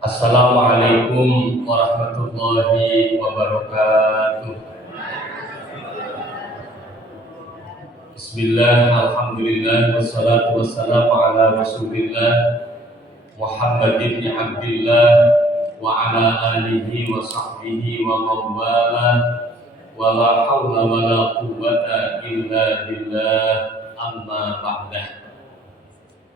Assalamualaikum warahmatullahi wabarakatuh. Bismillah, alhamdulillah, wassalatu wassalamu ala rasulillah Muhammad ibn Abdillah wa ala alihi wa sahbihi wa mawala wa la hawla wa la quwwata illa billah, amma ba'dah.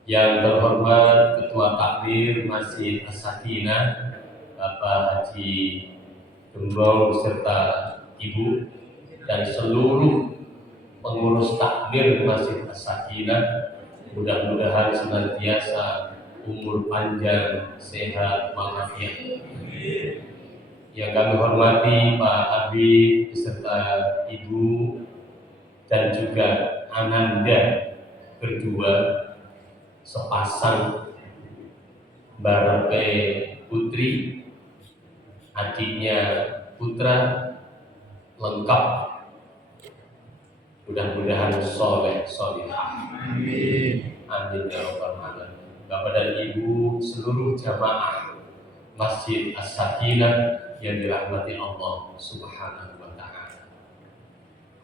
Yang terhormat Ketua Takmir Masjid As-Sakinah Bapak Haji Gembong beserta Ibu dan seluruh pengurus takmir Masjid As-Sakinah, mudah-mudahan senantiasa umur panjang, sehat, walafiat. Yang kami hormati Pak Habib beserta Ibu dan juga Ananda berdua, sepasang Barake Putri, adiknya Putra, lengkap. Mudah-mudahan soleh solihah. Amin ya rabbal alamin. Bapak dan Ibu, seluruh jamaah Masjid As-Sakinah yang dirahmati Allah Subhanahu wa taala.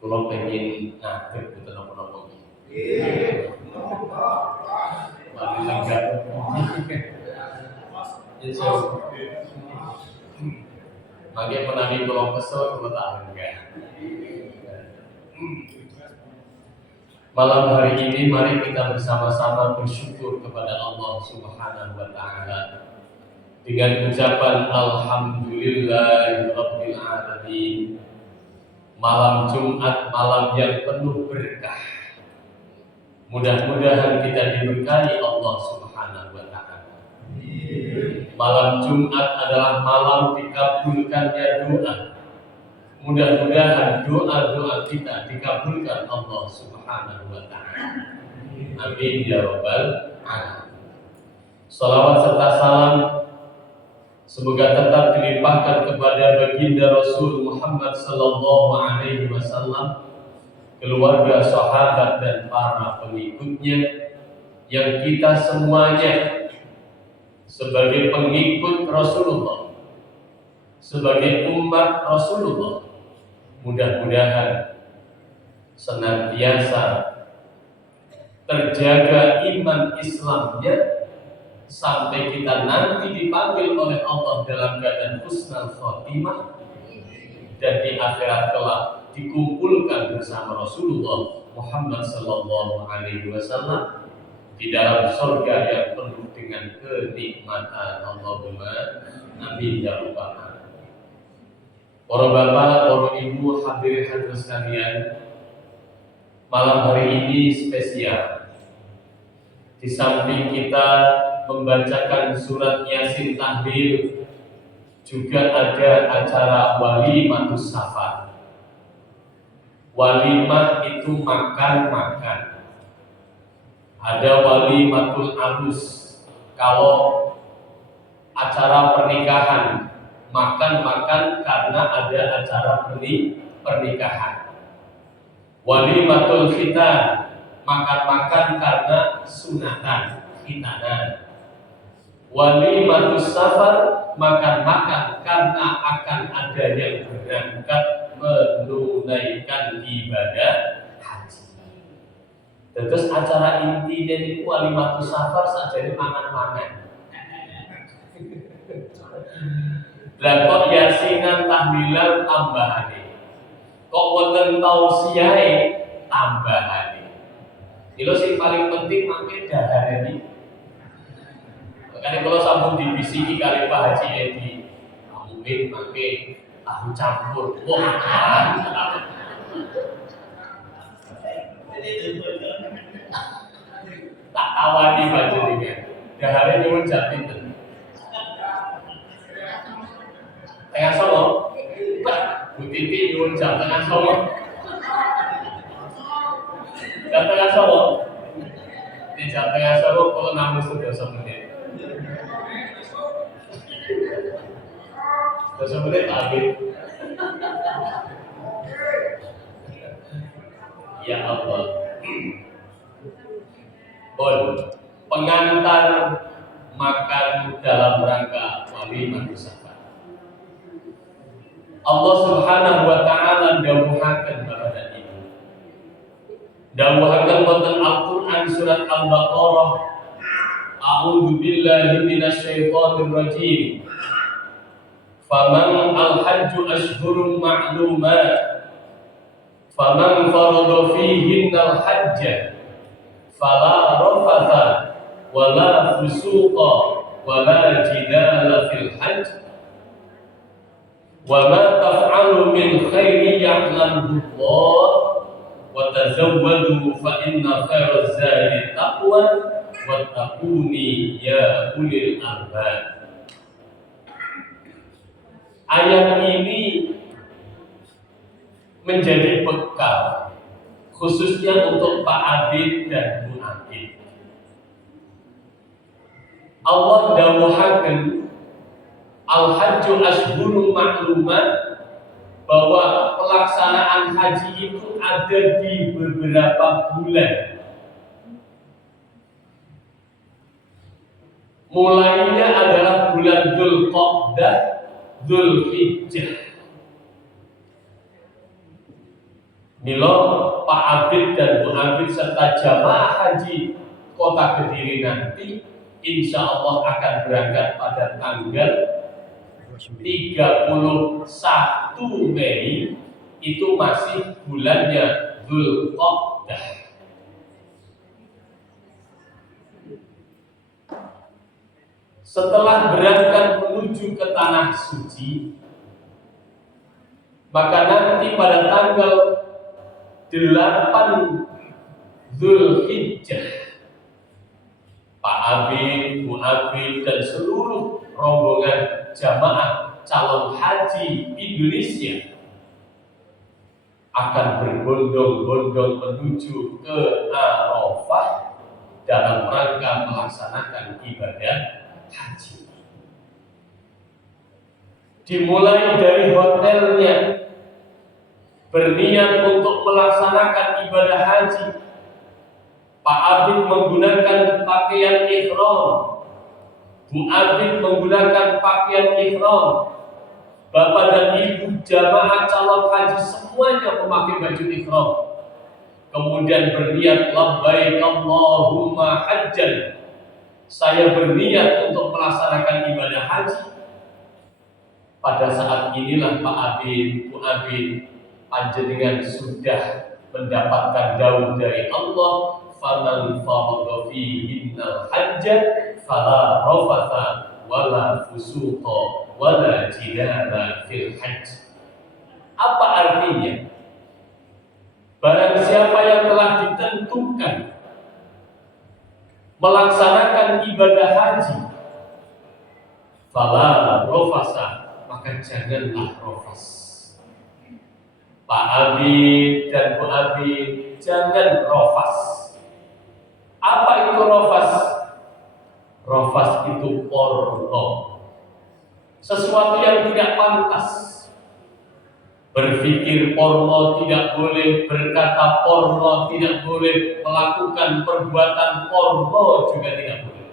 Kula pengen ngadeg boten napa-napa iki. Mari lenggah. Mangke menawi kula kesel kula tak lenggah. Malam hari ini mari kita bersama-sama bersyukur kepada Allah Subhanahu wa taala dengan ucapan alhamdulillahirabbil alamin. Malam Jumat, malam yang penuh berkah. Mudah-mudahan kita diberkahi Allah Subhanahu wa taala. Malam Jumat adalah malam dikabulkannya doa. Mudah-mudahan doa-doa kita dikabulkan Allah Subhanahu wa taala. Amin ya rabbal alamin. Salawat serta salam semoga tetap dilimpahkan kepada baginda Rasul Muhammad sallallahu alaihi wasallam, keluarga, sahabat dan para pengikutnya, yang kita semuanya sebagai pengikut Rasulullah, sebagai umat Rasulullah, mudah-mudahan senantiasa terjaga iman Islamnya sampai kita nanti dipanggil oleh Allah dalam keadaan husnul khotimah dan di akhirat kelak dikumpulkan bersama Rasulullah Muhammad sallallahu alaihi wasallam di dalam surga yang penuh dengan kenikmatan. Allahumma amin ya rabbal alamin. Para bapak, para ibu, hadirin hadirat sekalian, malam hari ini spesial. Di samping kita membacakan surat Yasin Tahlil, juga ada acara walimatus safar. Walimah itu makan-makan. Ada walimatul arus, kalau acara pernikahan, makan-makan karena ada acara pernikahan. Walimatul khitan, makan-makan karena sunatan, khitanan. Walimatus safar, makan-makan karena akan ada yang berangkat menunaikan ibadah haji. Terus acara inti dari walimatus safar saja ini mangan-mangan. Lah kok yasinan tahlilan tambahane. Kok wonten tausiahe tambahane. Itu sing paling penting mangke dahar ini. Makanya kalau sambung dibisiki kali Pak Haji Edi, mungkin mangke tahu campur. Wah. Tak tawani bajunya. Dahare nyuwun jam pinten? Tengah Solo. Bu Titi nyuwun jam tengah Solo. Jam tengah Solo. Di jam tengah Solo kalau namun sudah menit. Sudah menit habis. Ya Allah. Bon, pengantar makan dalam rangka kalimatu safar. Allah Subhanahu wa taala dawuhaken babadan ibu. Dawuhaken wonten Al-Qur'an surat Al-Baqarah. A'udzu billahi minasy syaithanir rajim. Faman al-hajju ashhurun ma'lumat. Faman farada fihinna al-hajja fala rafatha wala fusuqa wala jidala fil hajj wa ma taf'alu min khairin ya'lamhu Allah wa tazawwadu fa inna khairaz zadi taqwa wattaquni ya ulil albab. Ayat ini menjadi bekal khususnya untuk Pak Abid dan Bu Abid. Allah dawuhaken al-hajju ashhurun ma'lumat, bahwa pelaksanaan haji itu ada di beberapa bulan. Mulainya adalah bulan Dzulqa'dah, Dzulhijjah. Milo Pak Abid dan Bu Abid serta jamaah haji Kota Kediri nanti insya Allah akan berangkat pada tanggal 31 Mei, itu masih bulannya Dzulqa'dah. Setelah berangkat menuju ke tanah suci, maka nanti pada tanggal 8 Dzulhijjah, Pak Abid, Bu Abid dan seluruh rombongan jamaah calon haji Indonesia akan berbondong-bondong menuju ke Arafah dalam rangka melaksanakan ibadah haji. Dimulai dari hotelnya, berniat untuk melaksanakan ibadah haji. Pak Abid menggunakan pakaian ihram, Bu Abid menggunakan pakaian ihram, Bapak dan Ibu jamaah calon haji semuanya memakai baju ihram. Kemudian berniat labbaik Allahumma hajjan, saya berniat untuk melaksanakan ibadah haji. Pada saat inilah Pak Abid, Bu Abid, panjenengan sudah mendapatkan dawuh dari Allah, faman farada fihinna hajja fala rafatha wala fusuqa wala jidala fil hajj. Apa artinya? Barang siapa yang telah ditentukan melaksanakan ibadah haji, fala rafasa, maka janganlah rafas. Pak Abid dan Bu Abid, jangan rafas. Apa itu rafas? Rafas itu porno, sesuatu yang tidak pantas. Berpikir porno tidak boleh, berkata porno tidak boleh, melakukan perbuatan porno juga tidak boleh.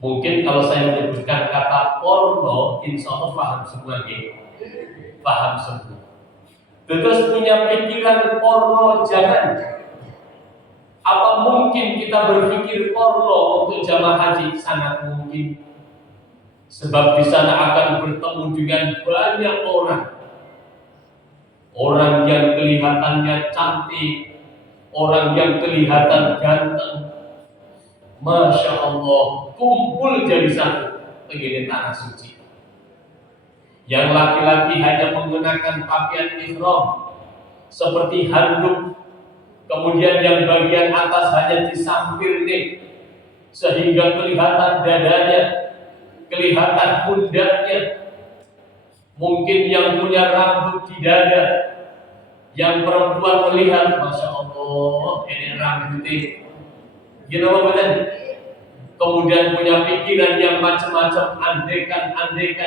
Mungkin kalau saya menyebutkan kata porno, insya Allah paham semua, paham semua. Terus punya pikiran porno jangan. Apa mungkin kita berpikir porno untuk jamaah haji? Sangat mungkin. Sebab di sana akan bertemu dengan banyak orang. Orang yang kelihatannya cantik, orang yang kelihatan ganteng. Masya Allah, kumpul jadi satu begini tanah suci. Yang laki-laki hanya menggunakan pakaian ihram seperti handuk, kemudian yang bagian atas hanya disampir nih, sehingga kelihatan dadanya, kelihatan pundaknya. Mungkin yang punya rambut di dada, yang perempuan melihat, Masya Allah, ini rambutnya, you know what I mean? Kemudian punya pikiran yang macam-macam, andekan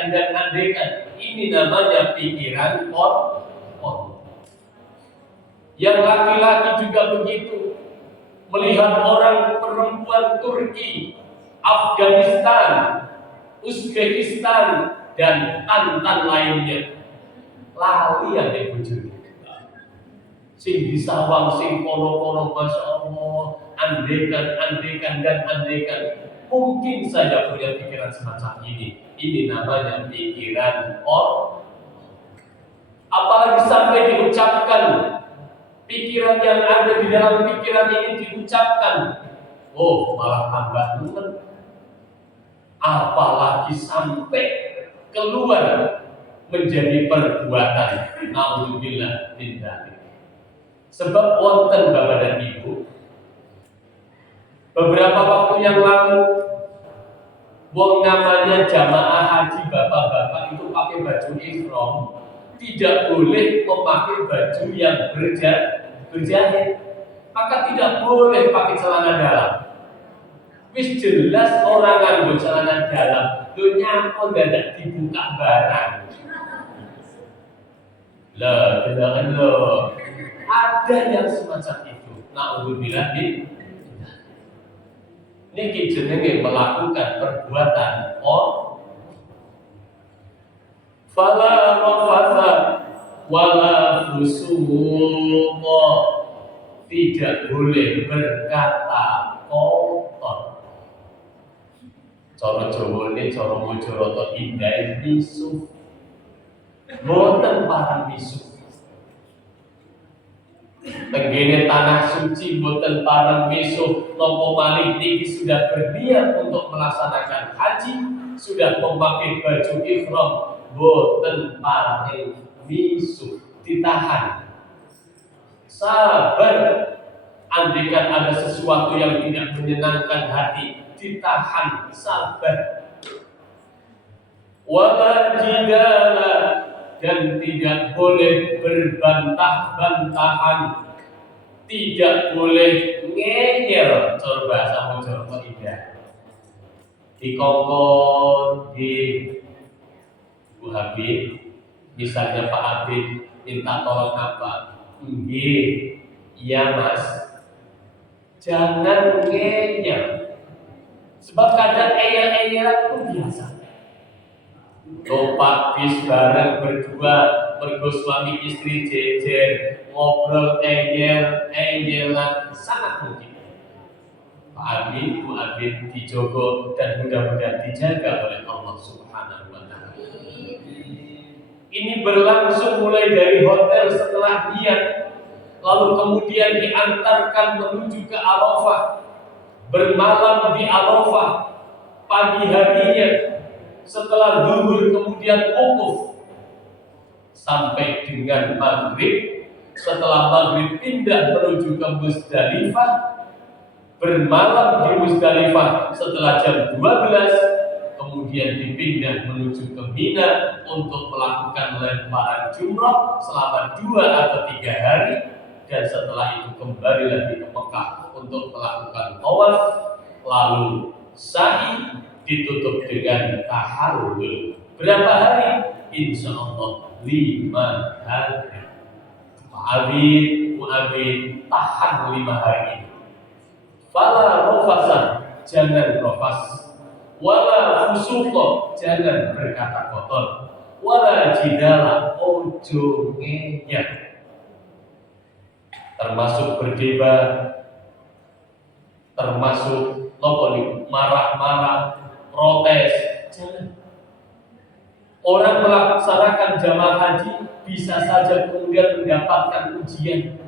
dan andekan. Ini namanya pikiran porno. Yang laki-laki juga begitu, melihat orang perempuan Turki, Afghanistan, Uzbekistan, dan Tantan lainnya. Lali yang bojone. Sing disawang, sing kono-kono, Masya Allah, andekan dan andekan. Mungkin saja punya pikiran semacam ini. Ini namanya pikiran orang. Apalagi sampai diucapkan, pikiran yang ada di dalam pikiran ini diucapkan, oh malah tambah nuen. Apalagi sampai keluar menjadi perbuatan. Naudzubillah min dzalik. Sebab wonten Bapak dan Ibu, beberapa waktu yang lalu, wong namanya jamaah haji bapak-bapak itu pakai baju ihram, tidak boleh memakai baju yang berjahit, maka tidak boleh pakai celana dalam. Wis jelas orang nganggo celana dalam, lu nyampe dadak dibuka barang. Lah, kedangan lo. Ada yang semacam itu. Naudzubillah min. Niki jenenge melakukan perbuatan fala rafatha wala fusuqa, tidak boleh berkata kotor. Cara Jawa ini, cara Majarata indah misuh. Boten para misuh. Tenggene tanah suci boten para misuh. Nopo malih niki sudah berniat untuk melaksanakan haji, sudah memakai baju ihram, boten para misuh. Ditahan. Sabar. Andaikan ada sesuatu yang tidak menyenangkan hati, ditahan, sabar. Wala jidala, dan tidak boleh berbantah-bantahan, tidak boleh ngeyel. Cara bahasa Majarata indah. Dikongkon di Bu Habib, misalnya Pak Habib minta tolong apa? Nggih, iya Mas. Jangan ngeyel. Sebab kadang eyel-eyelan itu biasa. Lompat bis bareng berdua, mergo suami istri jejer, ngobrol eyel-eyelan sangat mungkin. Pak Habib, Bu Habib dijogo dan mudah-mudahan dijaga oleh Allah Subhanahu wa Ta'ala. Ini berlangsung mulai dari hotel setelah niat, lalu kemudian diantarkan menuju ke Arafah, bermalam di Arafah, pagi harinya setelah zuhur kemudian wukuf sampai dengan maghrib. Setelah maghrib pindah menuju ke Muzdalifah, bermalam di Muzdalifah setelah jam 12, kemudian dipindah menuju ke Mina untuk melakukan lemparan jumrah selama 2 atau 3 hari, dan setelah itu kembali lagi ke Mekah untuk melakukan tawaf, lalu sa'i ditutup dengan tahallul. Berapa hari? Insya Allah 5 hari. Bu Habib tahan 5 hari ini. Fala rofasa, jangan rofas. Wala fusuqa, jangan berkata kotor. Wala jidala, ojo ngeyel. Termasuk berdebat, termasuk marah-marah, protes, jangan. Orang melaksanakan jamaah haji bisa saja kemudian mendapatkan ujian.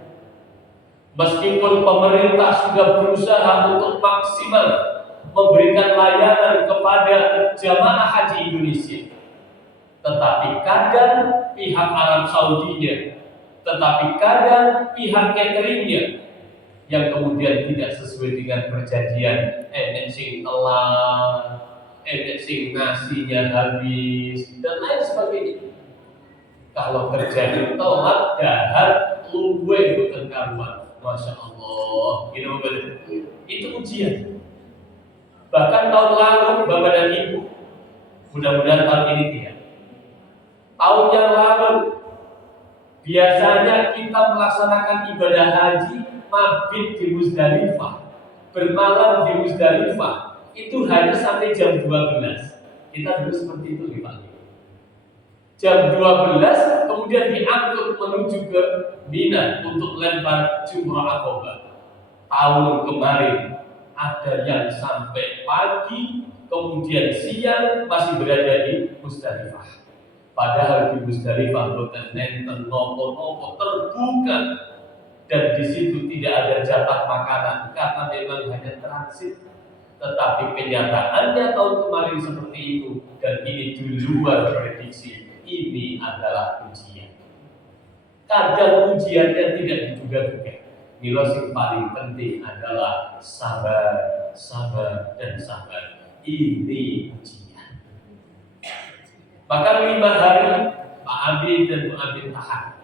Meskipun pemerintah sudah berusaha untuk maksimal memberikan layanan kepada jamaah haji Indonesia, tetapi kadang pihak Arab Saudinya, tetapi kadang pihak cateringnya yang kemudian tidak sesuai dengan perjanjian, sing telat, sing nasinya habis, dan lain sebagainya. Kalau terjadi telat, dahar, luwe bukan karuan, Masya Allah, itu ujian. Bahkan tahun lalu, Bapak dan Ibu, mudah-mudahan tahun ini tidak. Tahun yang lalu, biasanya kita melaksanakan ibadah haji mabit di Muzdalifah, bermalam di Muzdalifah, itu hanya sampai jam 12. Kita dulu seperti itu di pagi. Jam 12 kemudian diangkut menuju ke Mina untuk lempar jumrah Aqabah. Tahun kemarin ada yang sampai pagi, kemudian siang masih berada di Musdalifah. Padahal di Musdalifah boten nenten nopo-nopo terbuka, dan di situ tidak ada jatah makanan karena memang hanya transit. Tetapi kenyataannya tahun kemarin seperti itu, dan ini di luar prediksi. Ini adalah ujian. Kadang ujiannya tidak diduga-duga. Milo yang paling penting adalah sabar, sabar, dan sabar. Ini ujian. Maka 5 hari Pak Abi dan Bu Abi tahan.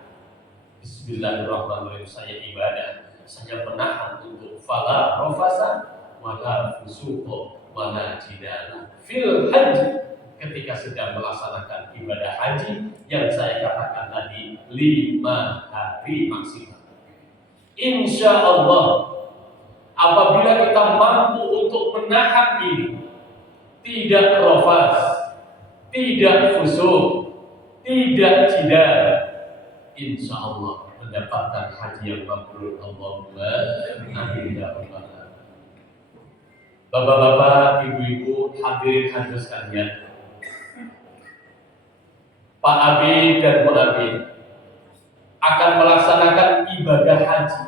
Bismillahirrahmanirrahim, saya ibadah, saya menahan untuk fala rofasa wala fusuqo wala jidala fil haji, ketika sedang melaksanakan ibadah haji yang saya katakan tadi 5 hari maksimal. Insya Allah apabila kita mampu untuk menahan ini, tidak rofas, tidak fusuk, tidak jidal, insya Allah mendapatkan haji yang mabrur. Allahumma amin ya rabbal alamin. Bapak-bapak, ibu-ibu, hadirin hadirat sekalian, Pak Abi dan Bu Abi akan melaksanakan ibadah haji.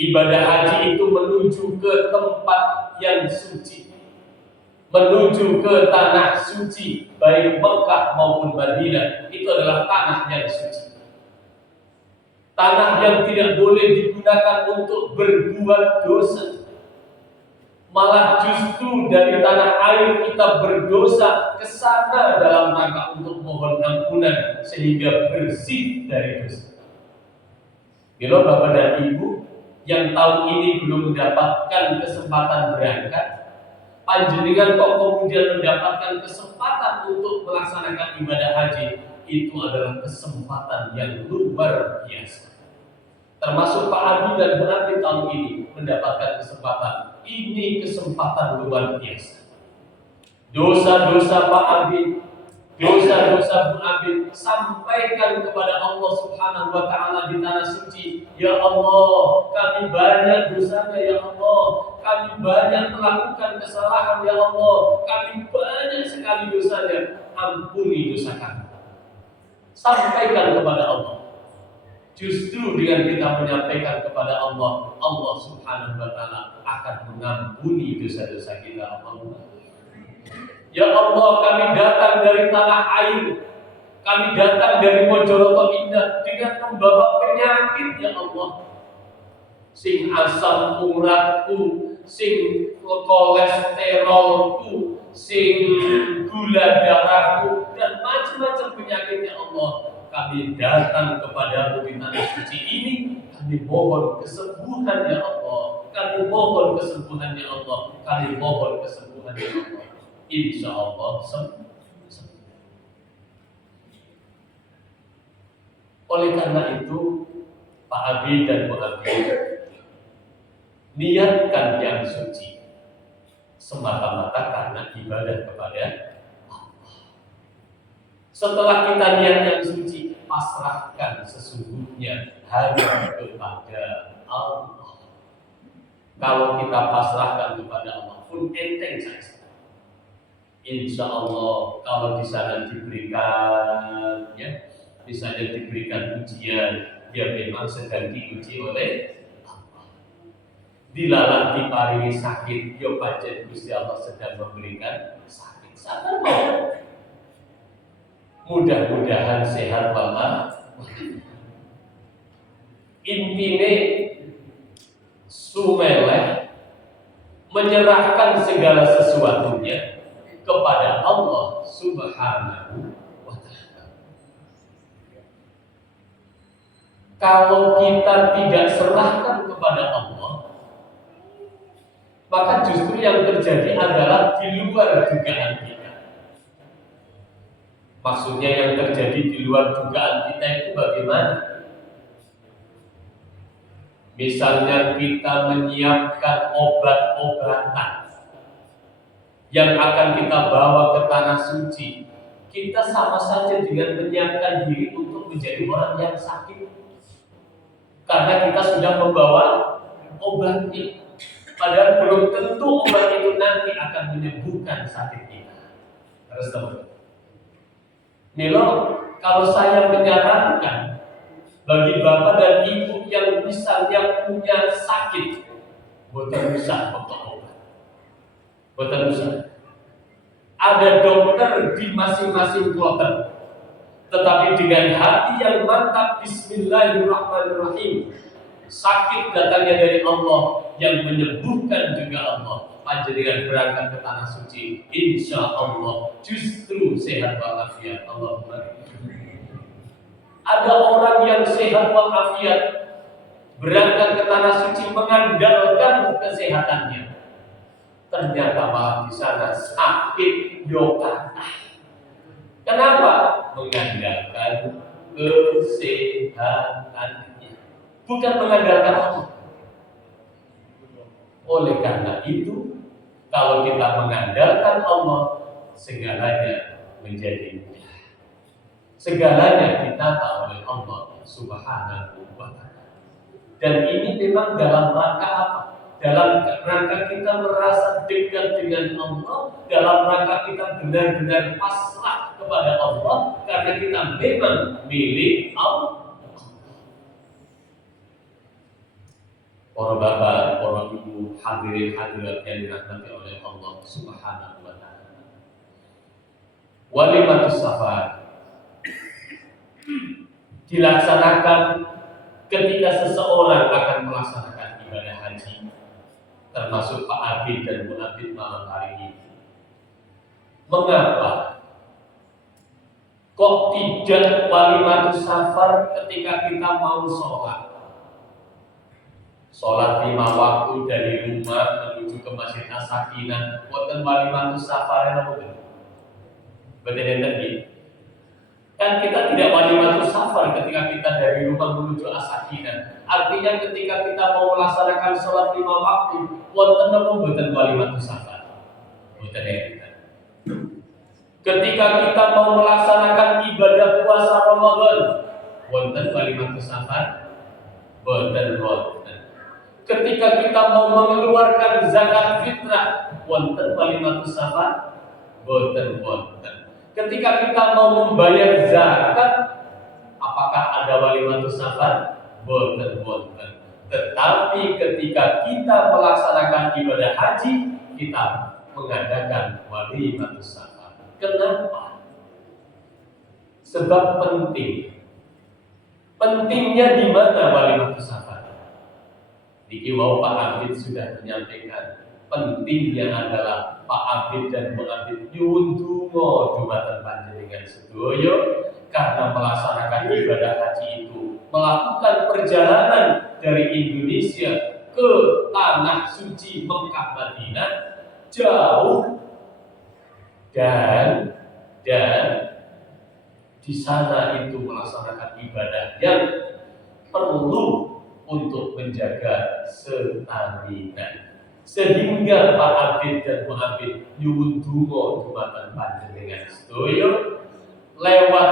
Ibadah haji itu menuju ke tempat yang suci, menuju ke tanah suci, baik Mekah maupun Madinah. Itu adalah tanah yang suci, tanah yang tidak boleh digunakan untuk berbuat dosa. Malah justru dari tanah air kita berdosa ke sana dalam rangka untuk mohon ampunan sehingga bersih dari dosa. Bila Bapak dan Ibu yang tahun ini belum mendapatkan kesempatan berangkat, panjenengan kok kemudian mendapatkan kesempatan untuk melaksanakan ibadah haji, itu adalah kesempatan yang luar biasa. Termasuk Pak Abi dan Bu Abi tahun ini mendapatkan kesempatan. Ini kesempatan luar biasa. Dosa-dosa Pak Abi, dosa-dosa Bu Abi, sampaikan kepada Allah Subhanahu wa Ta'ala di tanah suci. Ya Allah, kami banyak dosanya ya Allah, kami banyak melakukan kesalahan ya Allah, kami banyak sekali dosanya, ampuni dosa kami. Sampaikan kepada Allah. Justru dengan kita menyampaikan kepada Allah, Allah Subhanahu wa Ta'ala akan mengampuni dosa-dosa kita. Ya Allah, kami datang dari tanah air, kami datang dari Mojoroto Indah dengan membawa penyakit ya Allah. Sing asam uratku, sing kolesterolku, sing gula darahku, dan macam-macam penyakit ya Allah. Kami datang kepadamu di tanah suci ini, kami mohon kesembuhan ya Allah, kami mohon kesembuhan ya Allah, kami mohon kesembuhan ya Allah. Insya Allah sembuh. Oleh karena itu, Pak Abi dan Bu Abi, niatkan yang suci semata-mata karena ibadah kepada Allah. Setelah kita niat yang suci, pasrahkan sesungguhnya hanya kepada Allah. Kalau kita pasrahkan kepada Allah, pun enteng saja. Insya Allah kalau di sana diberikan, ya, misalnya diberikan ujian, dia memang sedang diuji oleh Allah. Dilalah diparingi sakit, yo pancen Gusti Allah sedang memberikan sakit. Sabar mau. Mudah-mudahan sehat walafiat. Intine sumeleh menyerahkan segala sesuatunya kepada Allah Subhanahu wa Ta'ala. Kalau kita tidak serahkan kepada Allah, maka justru yang terjadi adalah di luar dugaan kita. Maksudnya yang terjadi di luar dugaan kita itu bagaimana? Misalnya kita menyiapkan obat-obatan, yang akan kita bawa ke tanah suci, kita sama saja dengan menyiapkan diri untuk menjadi orang yang sakit. Karena kita sudah membawa obatnya. Padahal belum tentu obat itu nanti akan menyembuhkan sakit kita. Terus teman. Milo, kalau saya menyarankan bagi bapak dan ibu yang misalnya punya sakit, boten usah obat. Boten usah. Ada dokter di masing-masing kloter. Tetapi dengan hati yang mantap, bismillahirrahmanirrahim, sakit datangnya dari Allah, yang menyembuhkan juga Allah. Panjenengan berangkat ke tanah suci, insya Allah justru sehat walafiat. Allahumma. Ada orang yang sehat walafiat berangkat ke tanah suci mengandalkan kesehatannya, ternyata malah di sana sakit yokata. Kenapa? Mengandalkan kesehatannya, bukan mengandalkan Allah. Oleh karena itu, kalau kita mengandalkan Allah, segalanya menjadi mudah. Segalanya ditata oleh Allah Subhanahu wa Ta'ala. Dan ini memang dalam rangka apa? Dalam rangka kita merasa dekat dengan Allah, dalam rangka kita benar-benar pasrah kepada Allah, karena kita memang milik Allah. Para bapak, para ibu, hadirin hadirat yang dirahmati oleh Allah Subhanahu wa Ta'ala. Walimatus safar dilaksanakan ketika seseorang akan melaksanakan ibadah haji, termasuk Pak Abid dan Bu Abid malam hari ini. Mengapa kok tidak walimatus safar ketika kita mau sholat? Sholat 5 waktu dari rumah menuju ke Masjid As-Sakinah, wonten walimatus safar apa betul? Betul tadi. Kan kita tidak walimatus safar ketika kita dari rumah menuju As-Sakinah. Artinya ketika kita mau melaksanakan sholat 5 waktu, wonten apa betul walimatus safar? Betul kita. Ketika kita mau melaksanakan ibadah puasa Ramadan, wonten walimatus safar? Wonten. Ketika kita mau mengeluarkan zakat fitrah, wonten walimatus safar? Wonten. Ketika kita mau membayar zakat, apakah ada walimatus safar? Wonten. Tetapi ketika kita melaksanakan ibadah haji, kita mengadakan walimatus safar. Kenapa? Sebab penting. Pentingnya di mana walimatus safar? Niki wau Pak Abid sudah menyampaikan, pentingnya adalah Pak Abid dan Bu Abid nyuwun donga dumateng panjenengan sedaya karena melaksanakan ibadah haji itu, melakukan perjalanan dari Indonesia ke tanah suci Mekah Madinah jauh, dan di sana itu melaksanakan ibadah yang perlu untuk menjaga stamina. Sehingga Pak Abid dan Bu Abid nyuwun donga dumateng panjenengan sedaya lewat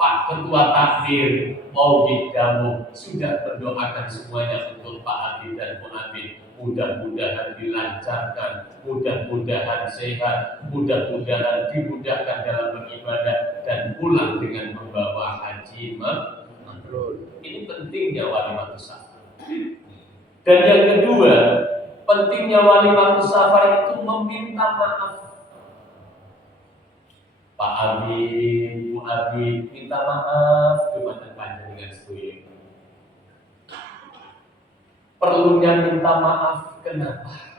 Pak Ketua Takdir Maulid Damu sudah mendoakan semuanya untuk Pak Abid dan Bu Abid. Mudah-mudahan dilancarkan, mudah-mudahan sehat, mudah-mudahan dimudahkan dalam beribadah dan pulang dengan membawa haji mabrur. Ini pentingnya walimatus safar. Dan yang kedua, pentingnya walimatus safar itu meminta maaf. Pak Abid, Bu Abid, minta maaf kepada panjenengan sedaya. Perlunya minta maaf, kenapa?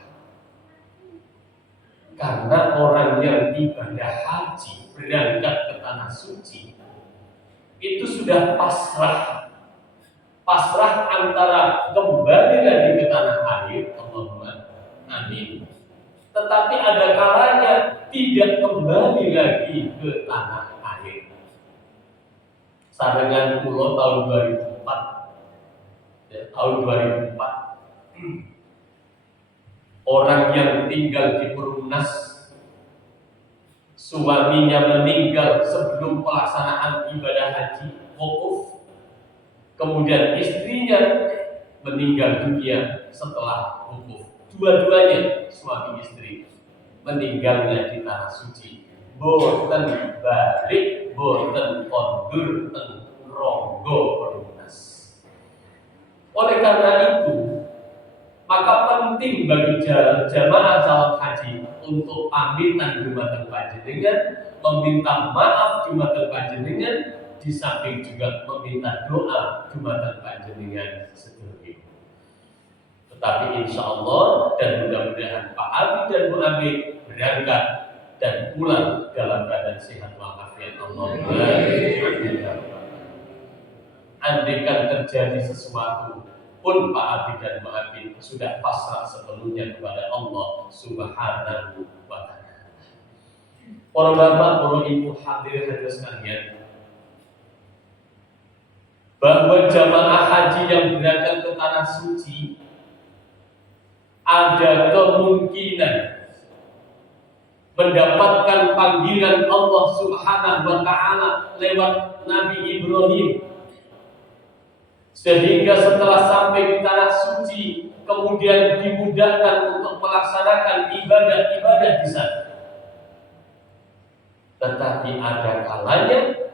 Karena orang yang ibadah haji berangkat ke tanah suci itu sudah pasrah antara kembali lagi ke tanah air, Allahumma amin, tetapi ada kalanya tidak kembali lagi ke tanah air. Sarengan pulau tahun 2004, orang yang tinggal di Perumnas suaminya meninggal sebelum pelaksanaan ibadah haji wukuf, kemudian istrinya meninggal dunia setelah wukuf. Dua-duanya suami istri meninggalnya di tanah suci. Boten balik, boten kondur, ten ronggo pelunas. Oleh karena itu, maka penting bagi jamaah calon haji untuk pamitan dumateng panjenengan, meminta maaf dumateng panjenengan, di samping juga meminta doa dumateng panjenengan sedherek. Tetapi insya Allah dan mudah-mudahan Pak Abi dan Bu Abi berangkat dan pulang dalam keadaan sehat walafiat. Allah. Andaikan terjadi sesuatu pun Pak Abi dan Bu Abi sudah pasrah sepenuhnya kepada Allah Subhanahu wa Ta'ala. Para bapak, para ibu hadirin sekalian, bahwa jamaah haji yang berangkat ke tanah suci ada kemungkinan mendapatkan panggilan Allah Subhanahu wa Ta'ala lewat Nabi Ibrahim, sehingga setelah sampai di tanah suci kemudian dimudahkan untuk melaksanakan ibadah-ibadah di sana. Tetapi ada kalanya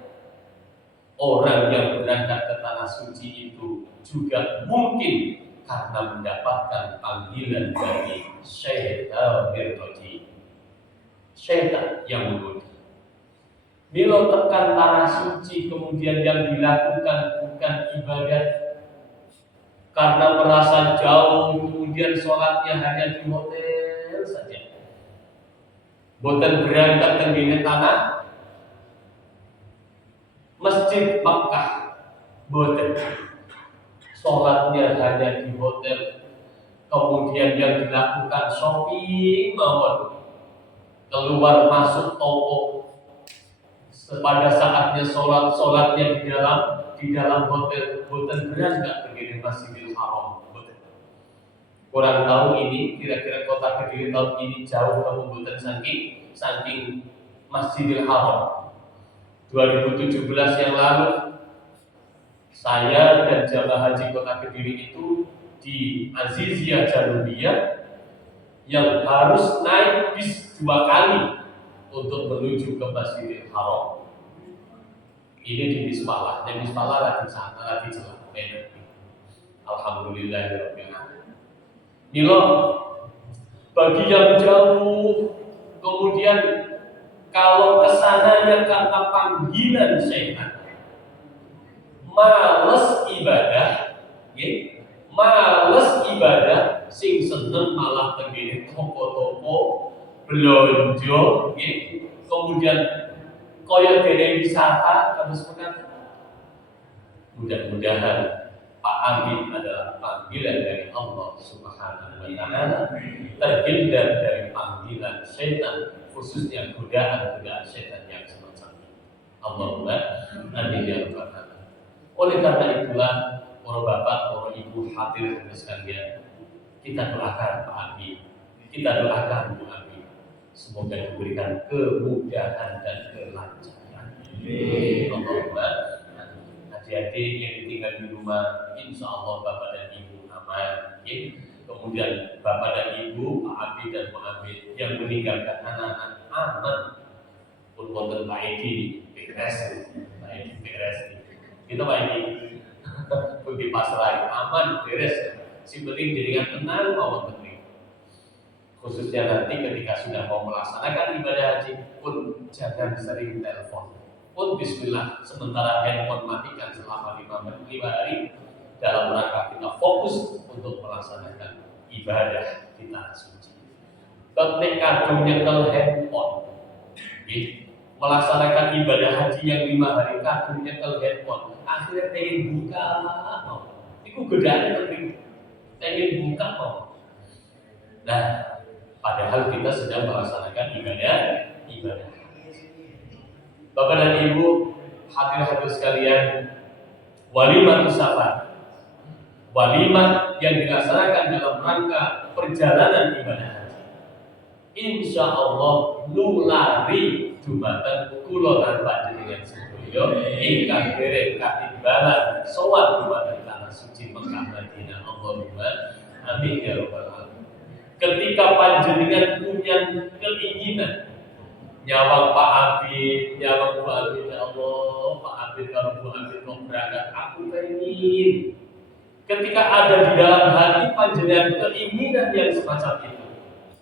orang yang berangkat ke tanah suci itu juga mungkin karena mendapatkan panggilan dari syaitan berdoji, syaitan yang menggoda. Milo tekan tanah suci kemudian yang dilakukan bukan ibadah, karena merasa jauh kemudian sholatnya hanya di hotel saja. Boten berangkat tenggine tanah Masjid Makkah, boten. Sholatnya hanya di hotel, kemudian yang dilakukan shopping mawon, keluar masuk toko. Pada saatnya sholatnya di dalam hotel, boten berangkat begini Masjidil Haram, boten. Kurang tahu ini kira-kira kota Kediri tahun ini jauh kamu boten saking Masjidil Haram. 2017 yang lalu saya dan jamaah haji kota Kediri itu di Aziziyah Janubiyah yang harus naik bis 2 kali untuk menuju ke Masjidil Haram. Ini di Mispalah, dan Mispalah lagi sana, lagi jalan. Alhamdulillahirabbil alamin. Milo, bagi yang jauh, kemudian kalau kesananya karena panggilan syaitan, males ibadah, males ibadah, sing seneng malah tenggene toko-toko belanja, kemudian kaya dene wisata terus menang. Mudah-mudahan Pak Amin adalah panggilan dari Allah Subhanahu wa Ta'ala, terhindar dari panggilan syaitan, khususnya godaan-godaan syaitan yang semacam ini. Allahumma amin ya rabbal alamin. Oleh karena itulah, para bapak, para ibu hadirin sekalian, kita doakan Pak Abi, kita doakan Bu Abi, semoga diberikan kemudahan dan kelancaran. Allahumma amin. Adik-adik yang ditinggal di rumah, insya Allah bapak dan ibu aman. Kemudian bapak dan ibu, Pak Abi dan Bu Abi yang meninggalkan anak-anak aman. Pun wonten Pak Edi PKS, Pak Edi PKS. Kita Pak Edi pun dipasrai aman beres. Si penting jaringan tenang maupun penting. Khususnya nanti ketika sudah mau melaksanakan ibadah haji pun jangan sering telepon. Pun bismillah, sementara handphone matikan selama 5 hari dalam rangka kita fokus untuk melaksanakan ibadah di tanah suci. Ketika kadungnya ke handphone, melaksanakan ibadah haji yang 5 hari kadungnya ke handphone, akhirnya pengen buka, itu godaannya penting, pengen buka mau. Nah, padahal kita sedang melaksanakan ibadah. Bapak dan Ibu hadirin sekalian, walimah safar, walimah yang dilaksanakan dalam rangka perjalanan ibadah haji, insya Allah nulari dumateng kula lan panjenengan sedaya ingkang dereng katimbalan sowan dumateng tanah suci Mekah Madinah. Allahumma amin ya rabbal alamin. Ketika panjenengan punya keinginan nyawang Pak Abid, nyawang Bu Abid, ya Allah, Pak Abid kalau Bu Abid mau berangkat, aku pengen. Ketika ada di dalam hati panjenengan keinginan yang semacam itu,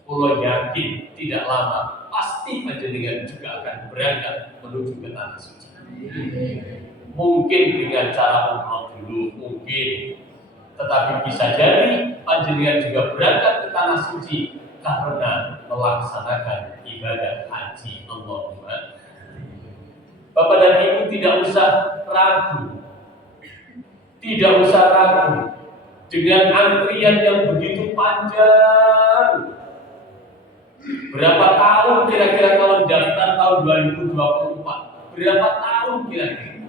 kula yakin tidak lama pasti panjenengan juga akan berangkat menuju ke tanah suci. Mungkin dengan cara umroh dulu, mungkin, tetapi bisa jadi panjenengan juga berangkat ke tanah suci karena melaksanakan ibadah haji. Allahumma. Bapak dan Ibu tidak usah ragu, dengan antrian yang begitu panjang. Berapa tahun kira-kira kalau daftar tahun 2024? Berapa tahun kira-kira?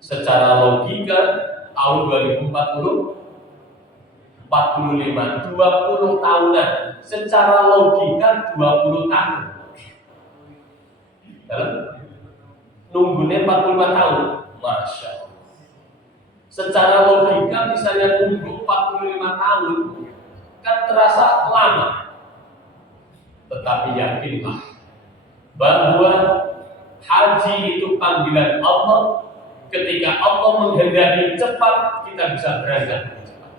Secara logika tahun 2040 45, 20 tahunan. Secara logika 20 tahun. Nunggunya 45 tahun. Masya Allah. Secara logika misalnya nunggu 45 tahun kan terasa lama. Tetapi yakinlah bahwa haji itu panggilan Allah. Ketika Allah menghendaki cepat, kita bisa berangkat cepat.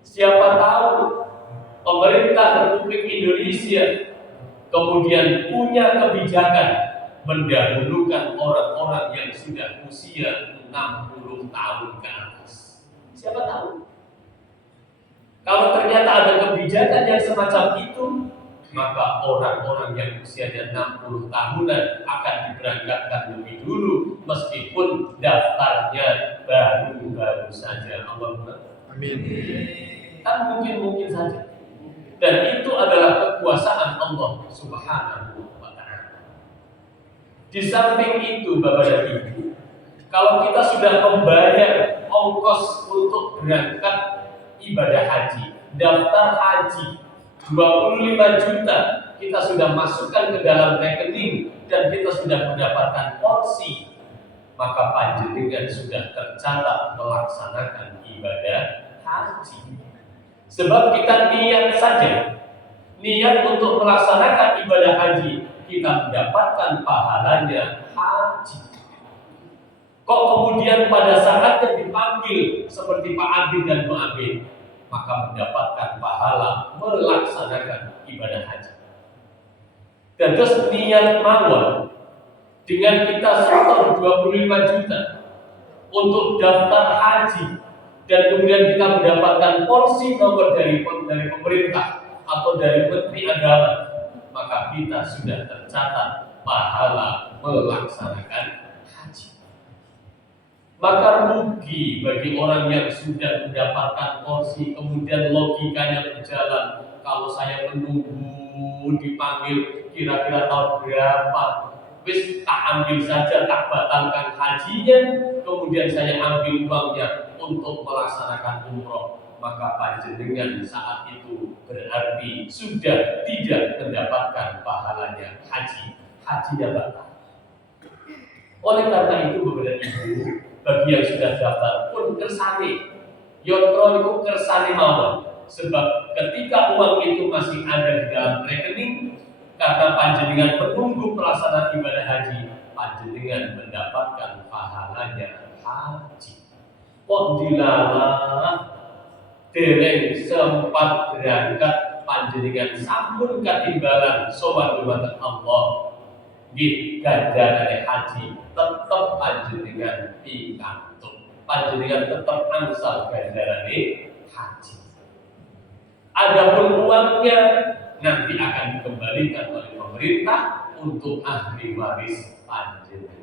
Siapa tahu pemerintah Republik Indonesia kemudian punya kebijakan mendahulukan orang-orang yang sudah usia 60 tahun ke atas. Siapa tahu? Kalau ternyata ada kebijakan yang semacam itu, maka orang-orang yang usianya 60 tahunan akan diberangkatkan lebih dulu meskipun daftarnya baru-baru saja. Allahumma amin. Kan mungkin saja. Dan itu adalah kekuasaan Allah Subhanahu wa ta'ala. Di samping itu Bapak dan Ibu, kalau kita sudah membayar ongkos untuk berangkat ibadah haji, daftar haji 25 juta kita sudah masukkan ke dalam rekening dan kita sudah mendapatkan porsi, maka panjenengan sudah tercatat melaksanakan ibadah haji. Sebab kita niat untuk melaksanakan ibadah haji, kita mendapatkan pahalanya haji. Kok kemudian pada saatnya dipanggil seperti Pak Abid dan Bu Abid, maka mendapatkan pahala melaksanakan ibadah haji. Dan terus niat mawon dengan kita setor 25 juta untuk daftar haji dan kemudian kita mendapatkan porsi nomor dari pemerintah atau dari Menteri Agama, maka kita sudah tercatat pahala melaksanakan haji. Maka rugi bagi orang yang sudah mendapatkan porsi kemudian logikanya berjalan. Kalau saya menunggu dipanggil kira-kira tahun berapa, wis tak ambil saja, tak batalkan hajinya, kemudian saya ambil uangnya untuk melaksanakan umroh, maka panjenengan saat itu berarti sudah tidak mendapatkan pahalanya hajinya batal. Oleh karena itu Bapak Ibu, bagi yang sudah daftar pun kersane, yotro itu kersane mawon, sebab ketika uang itu masih ada di dalam rekening, karena panjenengan menunggu pelaksanaan ibadah haji, panjenengan mendapatkan pahalanya haji. Kok dilalah dereng sempat berangkat panjenengan sampun katimbalan sowan dumateng Allah. Nggih ganjarane haji tetep panjenengan pikantuk. Panjenengan tetep angsal ganjarane haji. Adapun uangnya nanti akan dikembalikan oleh pemerintah untuk ahli waris panjenengan.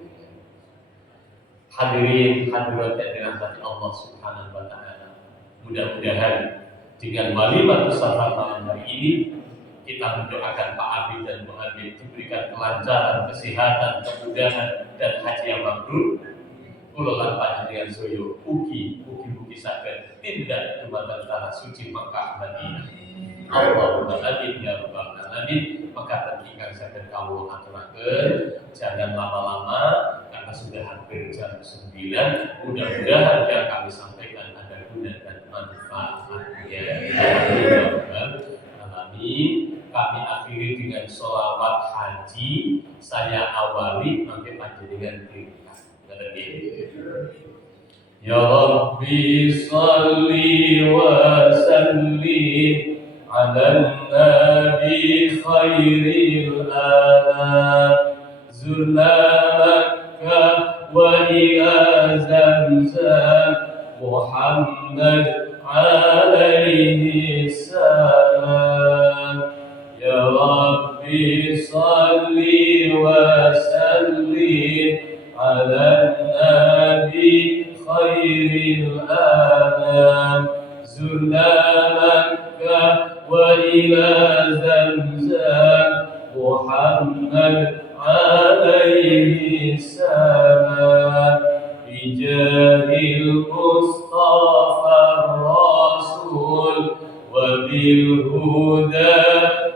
Hadirin hadirat yang dirahmati Allah Subhanahu wa ta'ala, mudah-mudahan dengan walimatus safar malam hari ini kita mendoakan Pak Abid dan Bu Abid diberikan kelancaran, kesehatan, kemudahan dan haji yang mabrur. Kula lan panjenengan soyo ugi tindak dumateng tanah suci Makkah Madinah. Allahumma amin ya rabbal alamin. amin. Maka ingkang saged kawula aturaken jangan lama-lama karena sudah hampir jam 9. Mudah-mudahan yang kami sampaikan ada guna dan manfaatnya. Amin. Kami akhiri dengan sholawat haji. Saya awali nanti panjenengan dirikan. Ya Rabbi salli wa sallim ala nabi khairil anam. Zurna Makkah wa ila Zamzam Muhammad alaihi salam. Ya Rabbi salli wa sallim ala nabi khairil anam. Zurna Makkah wa ila Zamzam Muhammad alaihi salam. Bijahil Mustafa Rasul wa bil huda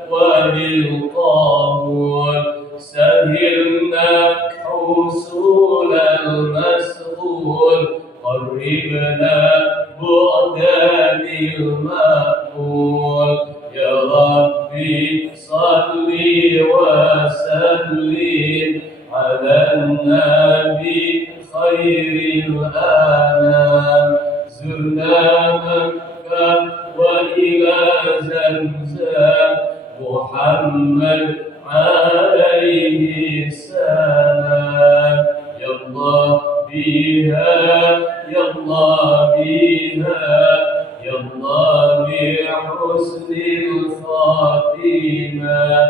wa bil qabul. Sahilna husul al mas'ul. Qarribna bu'danil maqbul. Ya Rabbi salli wa sallim ala nabi khairil anam. Zurna Makkah wa ila Zamzam Muhammad alaihi salam. Ya Allah biha, ya Allah biha, ya Allah bi husnil khatimah.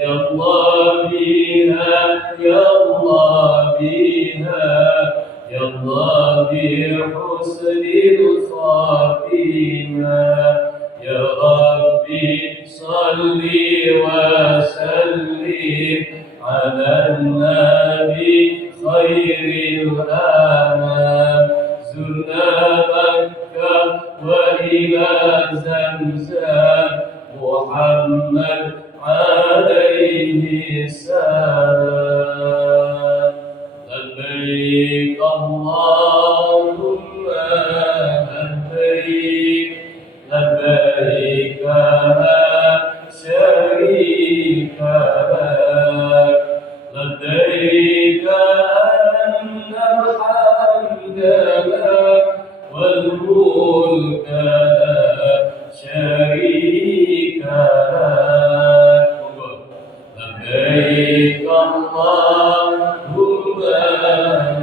Ya Allah biha, ya Allah biha, ya Allah bi husnil khatimah. Ya Rabbi salli wa sallim ala nabi khairil anam. Zurna Makkah wa ila Zamzam Muhammad alaihi salam. Labbaik Allahumma labbaik. Labbaik la syarika lak. Labbaik annal hamda lak wal mulka la syarika lak. Labbaik Allahumma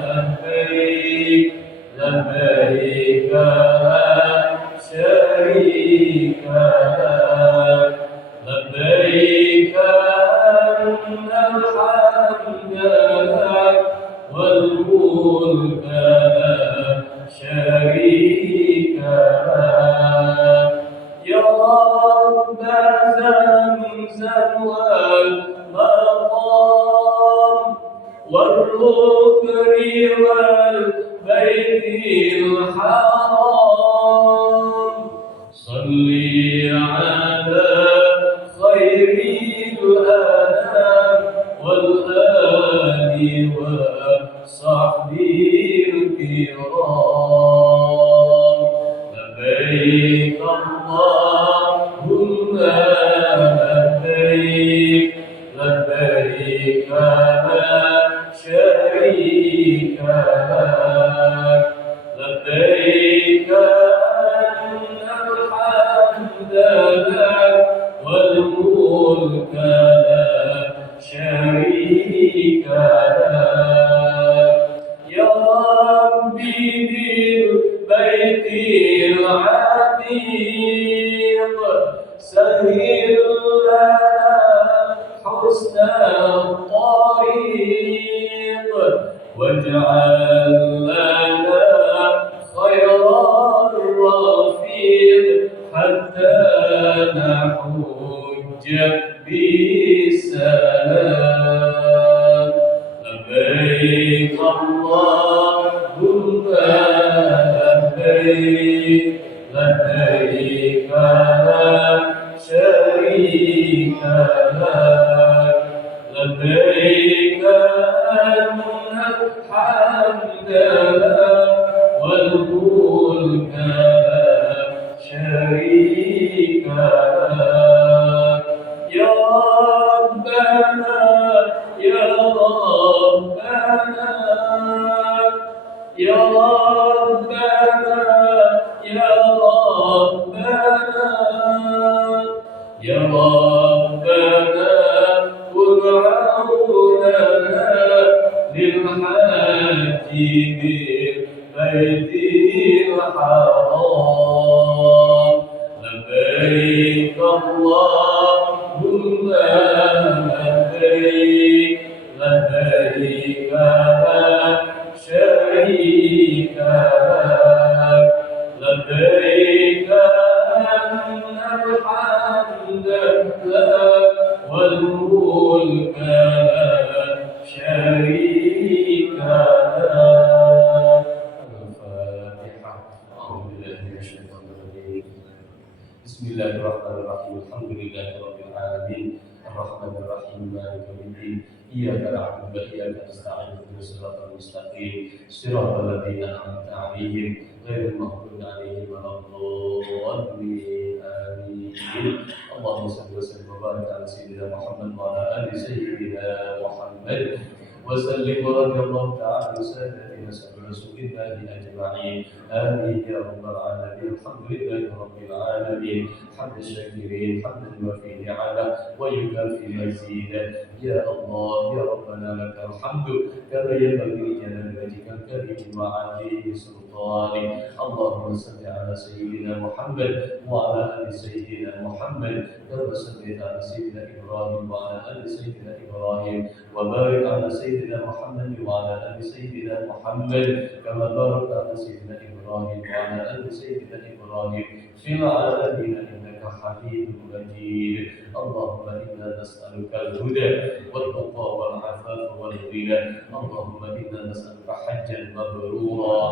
labbaik. Labbaik la syarika lak. Labbaik annal hamda lak wal mulka la syarika lak. Ya Rabb Zamzam wal maqam wal rukni wal baitil haram. Salli ala khairil anam wal ali wa sahbil kiram. Labbaik Allahumma labbaik. Labbaik la syarika lak. Labbaik annal hamda lak wal mulka la syarika lak. Ya Rabbi bil baitil atiq sahil lana husnal tariq waj'al lana khairar rafiq hatta nahujj bisalam. Labbaik Allahumma labbaik. Labbaik la syarika شريك لك يا ربنا يا ربنا يا ربنا يا ربنا يا ربنا كن عوننا للحاج بالبيت الحرام لبيك اللهم لبيك لبيك لا شريك لك لبيك أن الحمد لك والملك لا شريك لك. الفاتحة. أعوذ بالله من الشيطان الرجيم. بسم الله الرحمن الرحيم. الحمد لله رب العالمين الرحمن الرحيم مالك يوم الدين إياك نعبد وإياك نستعين اهدنا الصراط المستقيم صراط الذين أنعمت عليهم غير المغضوب عليهم ولا الضالين آمين. اللهم صل وسلم وبارك على سيدنا محمد وعلى آل سيدنا محمد وسلم ورضي الله تعالى عن سادتنا سيدنا رسول الله أجمعين آمين يا رب العالمين. الحمد لله رب العالمين حمد الشاكرين حمدا يوافي نعمه ويكافئ مزيدا. يا الله يا ربنا لك الحمد كما ينبغي لجلال وجهك الكريم وعظيم سلطانك. اللهم صل على سيدنا محمد وعلى ال سيدنا محمد كما صليت على سيدنا ابراهيم وعلى ال سيدنا ابراهيم وبارك على سيدنا محمد وعلى ال سيدنا محمد كما باركت على سيدنا ابراهيم وعلى ال سيدنا ابراهيم في العالمين انك حميد مجيد. اللهم انا نسالك الهدى والتقى والعفاف والغنى. اللهم انا نسالك حجا مبرورا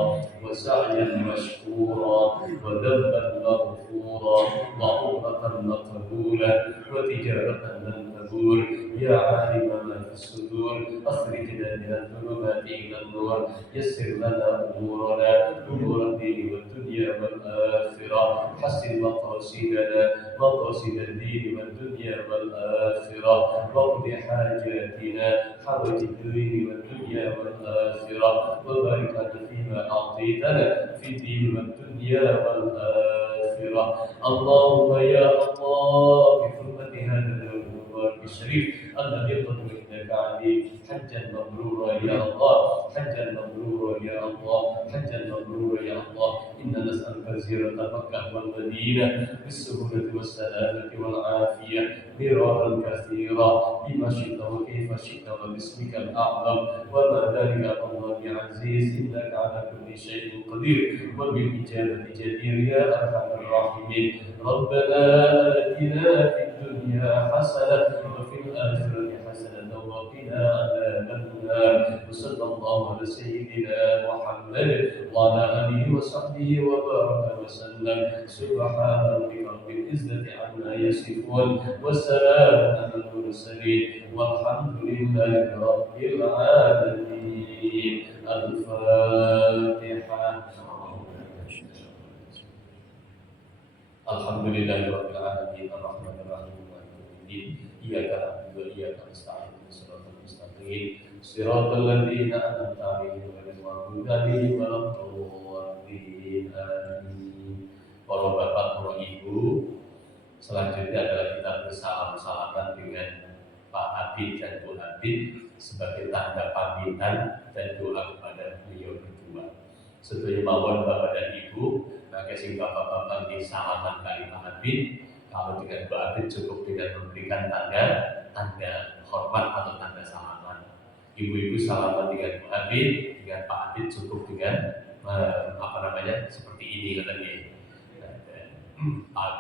وسعيا مشكورا وذنبا مغفورا وعمرة مقبولا وتجارة لن تبور. يا عالم ما في الصدور اخرجنا من الظلمات الى النور. يسر لنا امورنا امور الدين والدنيا والاخره. حسن مقاصدنا مقاصد الدين والدنيا والاخره. واقض حاجاتنا حوائج الدين والدنيا والاخره. وبارك لنا فيما اعطيتنا في الدين والدنيا والاخره. اللهم يا الله بحرمه هذا المبارك الشريف الذي قد وجدك عليه حجا مبرورا يا الله حجا مبرورا يا الله حجا مبرورا يا الله. إنا نسألك زيارة مكة والمدينة بالسهولة والسلامة والعافية مرارا كثيرا بما شئت وكيف شئت وباسمك الأعظم وما ذلك على الله عزيز إنك على كل شيء قدير وبالإجابة جدير يا أرحم الراحمين. ربنا آتنا في الدنيا حسنة وفي الآخرة حسنة وقنا عذاب النار. وصلى الله على سيدنا محمد وعلى آله وصحبه وبارك وسلم. سبحان ربك رب العزة عما يصفون وسلام على المرسلين والحمد لله رب العالمين. الفاتحة. الحمد لله رب العالمين الرحمن الرحيم مالك يوم الدين إياك نعبد وإياك نستعين اهدنا الصراط المستقيم صراط الذين أنعمت عليهم غير المغضوب عليهم ولا الضالين آمين. Para bapak, para ibu, selanjutnya adalah kita bersalam-salaman dengan Pak Habib dan Bu Habib sebagai tanda pamitan dan doa kepada beliau berdua. Sedaya mawon Bapak dan Ibu, kasih bapak-bapak di salaman kali Pak Habib. Kalau dengan Bu Habib cukup dengan memberikan tanda hormat atau tanda salaman. Ibu-ibu salaman dengan Bu Habib, dengan Pak Habib cukup dengan seperti ini katanya.